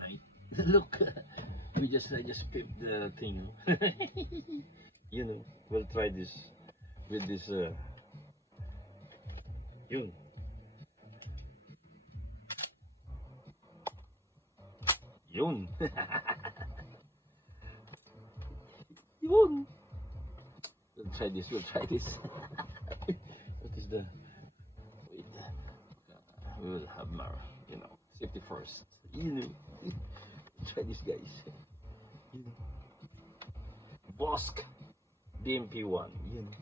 right? Look, we just I just pipped the thing. You know, we'll try this with this. Yun. Yun. Yun. We'll try this. We'll try this. What is the? Wait. We will have more. You know, safety first. You know. Try this, guys. You know. Bosk BMP1. You know.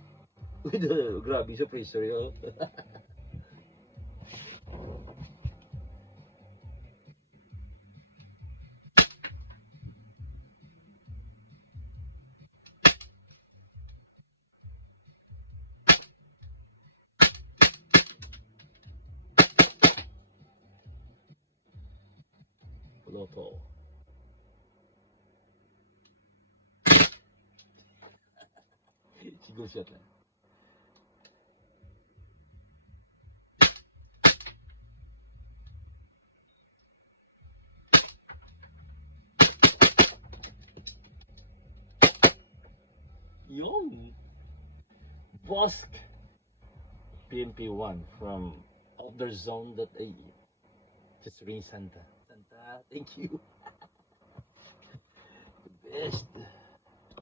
Grabe sa freezer yun. Loto. Single shot lang. Yung Bosk PMP1 from outerzone.ae. Just ring Santa. Santa, thank you. The best.